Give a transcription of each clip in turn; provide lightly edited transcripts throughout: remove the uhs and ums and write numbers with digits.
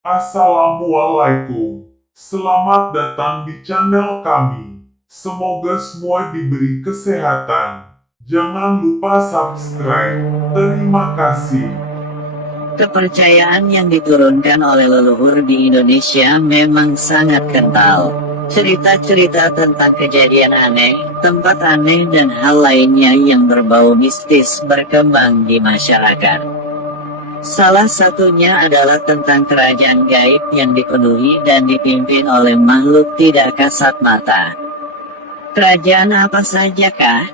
Assalamualaikum. Selamat datang di channel kami. Semoga semua diberi kesehatan. Jangan lupa subscribe. Terima kasih. Kepercayaan yang diturunkan oleh leluhur di Indonesia memang sangat kental. Cerita-cerita tentang kejadian aneh, tempat aneh dan hal lainnya yang berbau mistis berkembang di masyarakat. Salah satunya adalah tentang kerajaan gaib yang dipenuhi dan dipimpin oleh makhluk tidak kasat mata. Kerajaan apa sajakah?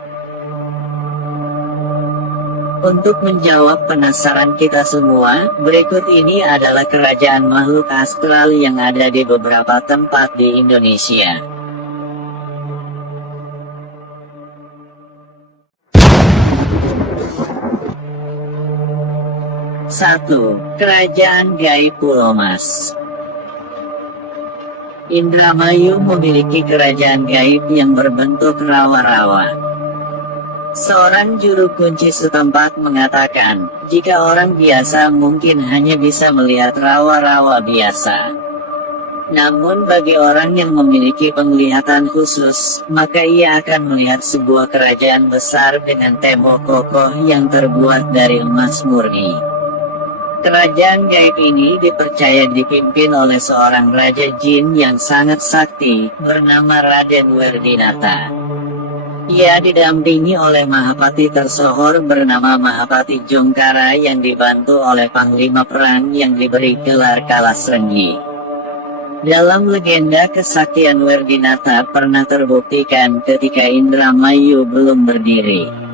Untuk menjawab penasaran kita semua, berikut ini adalah kerajaan makhluk astral yang ada di beberapa tempat di Indonesia. Satu, Kerajaan Gaib Pulau Mas. Indramayu memiliki kerajaan gaib yang berbentuk rawa-rawa. Seorang juru kunci setempat mengatakan, jika orang biasa mungkin hanya bisa melihat rawa-rawa biasa. Namun bagi orang yang memiliki penglihatan khusus, maka ia akan melihat sebuah kerajaan besar dengan tembok kokoh yang terbuat dari emas murni. Kerajaan gaib ini dipercaya dipimpin oleh seorang raja jin yang sangat sakti, bernama Raden Werdinata. Ia didampingi oleh Mahapati tersohor bernama Mahapati Jongkara yang dibantu oleh panglima perang yang diberi gelar Kalasrenggi. Dalam legenda kesaktian Werdinata pernah terbuktikan ketika Indramayu belum berdiri.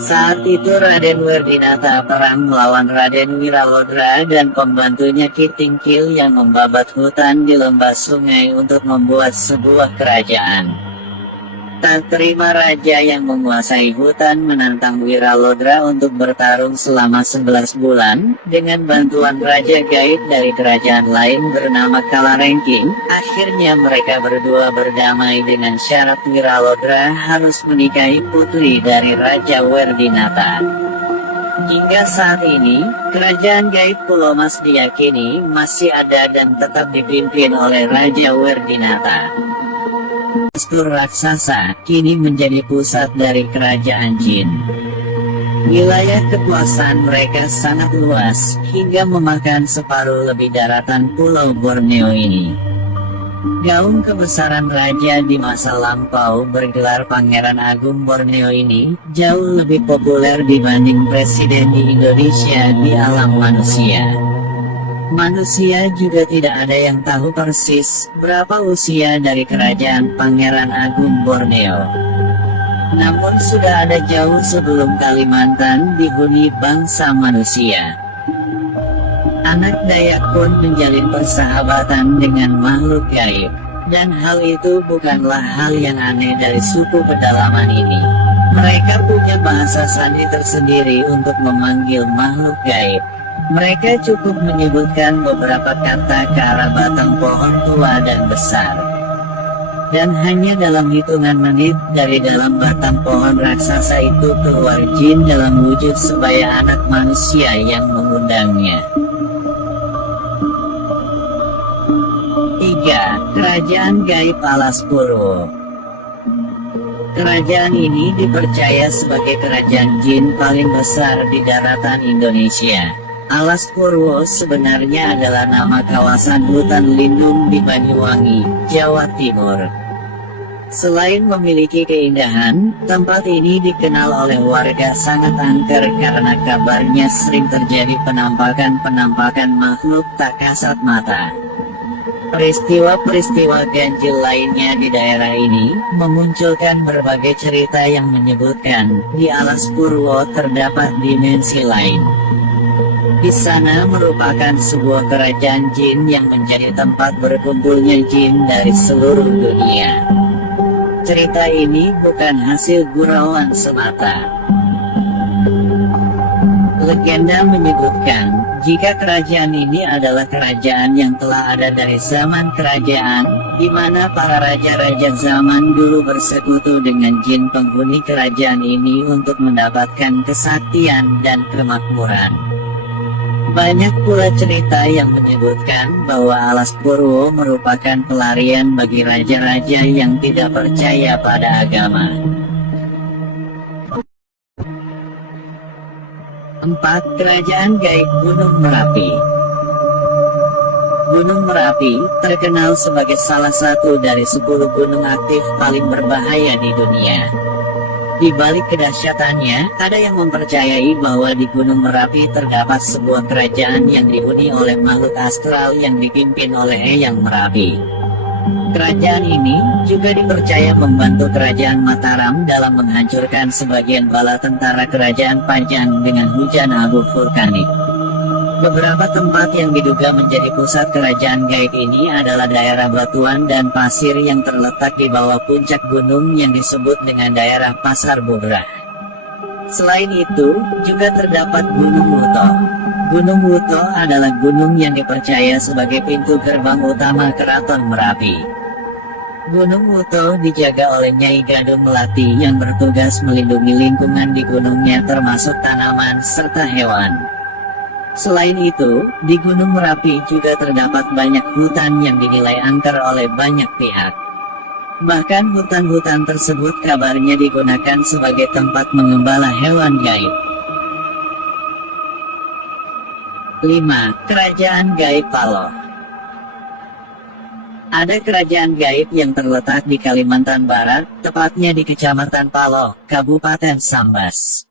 Saat itu Raden Werdinata perang melawan Raden Wiralodra dan pembantunya Ki Tingkil yang membabat hutan di lembah sungai untuk membuat sebuah kerajaan. Tak terima raja yang menguasai hutan menantang Wiralodra untuk bertarung selama 11 bulan, dengan bantuan raja gaib dari kerajaan lain bernama Kalarengking, akhirnya mereka berdua berdamai dengan syarat Wiralodra harus menikahi putri dari Raja Werdinata. Hingga saat ini, kerajaan gaib Pulau Mas diyakini masih ada dan tetap dipimpin oleh Raja Werdinata. Pastur raksasa kini menjadi pusat dari kerajaan jin. Wilayah kekuasaan mereka sangat luas, hingga memakan separuh lebih daratan Pulau Borneo ini. Gaung kebesaran raja di masa lampau bergelar Pangeran Agung Borneo ini jauh lebih populer dibanding presiden di Indonesia di alam manusia. Manusia juga tidak ada yang tahu persis berapa usia dari kerajaan Pangeran Agung Borneo. Namun sudah ada jauh sebelum Kalimantan dihuni bangsa manusia. Anak Dayak pun menjalin persahabatan dengan makhluk gaib, dan hal itu bukanlah hal yang aneh dari suku pedalaman ini. Mereka punya bahasa sandi tersendiri untuk memanggil makhluk gaib. Mereka cukup menyebutkan beberapa kata ke arah batang pohon tua dan besar. Dan hanya dalam hitungan menit dari dalam batang pohon raksasa itu keluar jin dalam wujud sebaya anak manusia yang mengundangnya. 3. Kerajaan Gaib Alas Purwo. Kerajaan ini dipercaya sebagai kerajaan jin paling besar di daratan Indonesia. Alas Purwo sebenarnya adalah nama kawasan hutan lindung di Banyuwangi, Jawa Timur. Selain memiliki keindahan, tempat ini dikenal oleh warga sangat angker karena kabarnya sering terjadi penampakan-penampakan makhluk tak kasat mata. Peristiwa-peristiwa ganjil lainnya di daerah ini memunculkan berbagai cerita yang menyebutkan di Alas Purwo terdapat dimensi lain. Di sana merupakan sebuah kerajaan jin yang menjadi tempat berkumpulnya jin dari seluruh dunia. Cerita ini bukan hasil gurauan semata. Legenda menyebutkan, jika kerajaan ini adalah kerajaan yang telah ada dari zaman kerajaan, di mana para raja-raja zaman dulu bersekutu dengan jin penghuni kerajaan ini untuk mendapatkan kesaktian dan kemakmuran. Banyak pula cerita yang menyebutkan bahwa Alas Purwo merupakan pelarian bagi raja-raja yang tidak percaya pada agama. 4. Kerajaan Gaib Gunung Merapi. Gunung Merapi terkenal sebagai salah satu dari 10 gunung aktif paling berbahaya di dunia. Di balik kedahsyatannya, ada yang mempercayai bahwa di Gunung Merapi terdapat sebuah kerajaan yang dihuni oleh makhluk astral yang dipimpin oleh Eyang Merapi. Kerajaan ini juga dipercaya membantu Kerajaan Mataram dalam menghancurkan sebagian bala tentara Kerajaan Pajang dengan hujan abu vulkanik. Beberapa tempat yang diduga menjadi pusat kerajaan gaib ini adalah daerah batuan dan pasir yang terletak di bawah puncak gunung yang disebut dengan daerah Pasar Bubrah. Selain itu, juga terdapat Gunung Wuto. Gunung Wuto adalah gunung yang dipercaya sebagai pintu gerbang utama Keraton Merapi. Gunung Wuto dijaga oleh Nyai Gadung Melati yang bertugas melindungi lingkungan di gunungnya termasuk tanaman serta hewan. Selain itu, di Gunung Merapi juga terdapat banyak hutan yang dinilai angker oleh banyak pihak. Bahkan hutan-hutan tersebut kabarnya digunakan sebagai tempat mengembala hewan gaib. 5. Kerajaan Gaib Paloh. Ada kerajaan gaib yang terletak di Kalimantan Barat, tepatnya di Kecamatan Paloh, Kabupaten Sambas.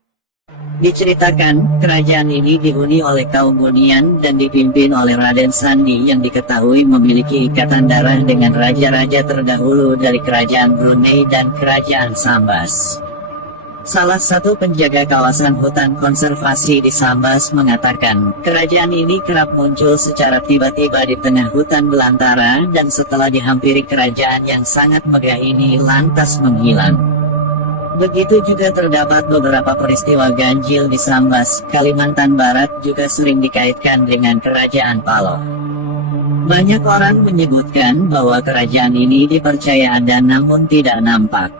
Diceritakan, kerajaan ini dihuni oleh kaum Bunian dan dipimpin oleh Raden Sandi yang diketahui memiliki ikatan darah dengan raja-raja terdahulu dari kerajaan Brunei dan kerajaan Sambas. Salah satu penjaga kawasan hutan konservasi di Sambas mengatakan, kerajaan ini kerap muncul secara tiba-tiba di tengah hutan belantara dan setelah dihampiri kerajaan yang sangat megah ini lantas menghilang. Begitu juga terdapat beberapa peristiwa ganjil di Sambas, Kalimantan Barat juga sering dikaitkan dengan kerajaan Paloh. Banyak orang menyebutkan bahwa kerajaan ini dipercaya ada namun tidak nampak.